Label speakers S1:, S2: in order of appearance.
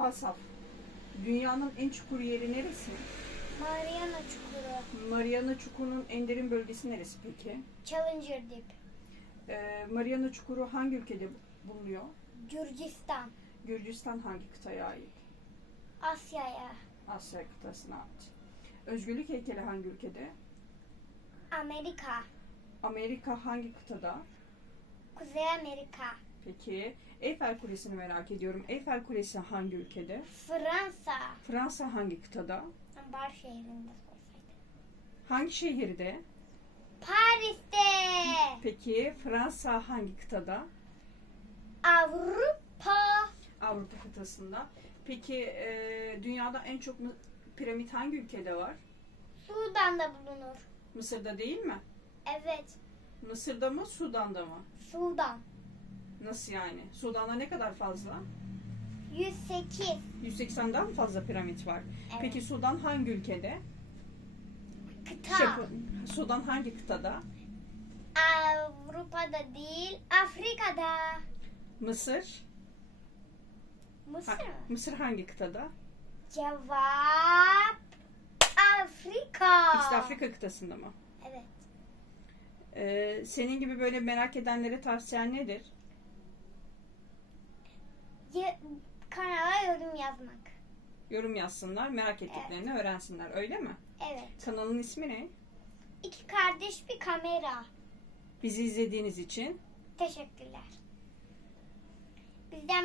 S1: Asaf. Dünyanın en çukur yeri neresi?
S2: Mariana Çukuru.
S1: Mariana Çukuru'nun en derin bölgesi neresi peki?
S2: Challenger Deep.
S1: Ee, Mariana Çukuru hangi ülkede bulunuyor?
S2: Gürcistan.
S1: Gürcistan hangi kıtaya ait?
S2: Asya'ya.
S1: Asya kıtasına ait. Özgürlük heykeli hangi ülkede?
S2: Amerika.
S1: Amerika hangi kıtada?
S2: Kuzey Amerika.
S1: Peki Eyfel Kulesi'ni merak ediyorum. Eyfel Kulesi hangi ülkede?
S2: Fransa.
S1: Fransa hangi kıtada?
S2: Bar şehrinde sorsaydım.
S1: Hangi şehirde?
S2: Paris'te.
S1: Peki Fransa hangi kıtada?
S2: Avrupa.
S1: Avrupa kıtasında. Peki e, dünyada en çok piramit hangi ülkede var?
S2: Sudan'da bulunur.
S1: Mısır'da değil mi?
S2: Evet.
S1: Mısır'da mı, Sudan'da mı?
S2: Sudan.
S1: Nasıl yani? Sudan'da ne kadar fazla?
S2: 108.
S1: 180'den mi fazla piramit var?
S2: Evet.
S1: Peki Sudan hangi ülkede?
S2: Kıta.
S1: Japon- Sudan hangi kıtada?
S2: Avrupa'da değil, Afrika'da.
S1: Mısır?
S2: Mısır
S1: Ha-
S2: mı?
S1: Mısır hangi kıtada?
S2: Cevap Afrika.
S1: De Afrika kıtasında mı?
S2: Evet.
S1: Ee, senin gibi böyle merak edenlere tavsiyen nedir?
S2: Yazmak.
S1: Yorum yazsınlar, merak ettiklerini öğrensinler. Öyle mi?
S2: Evet.
S1: Kanalın ismi ne?
S2: İki kardeş bir kamera.
S1: Bizi izlediğiniz için
S2: Teşekkürler. Bizden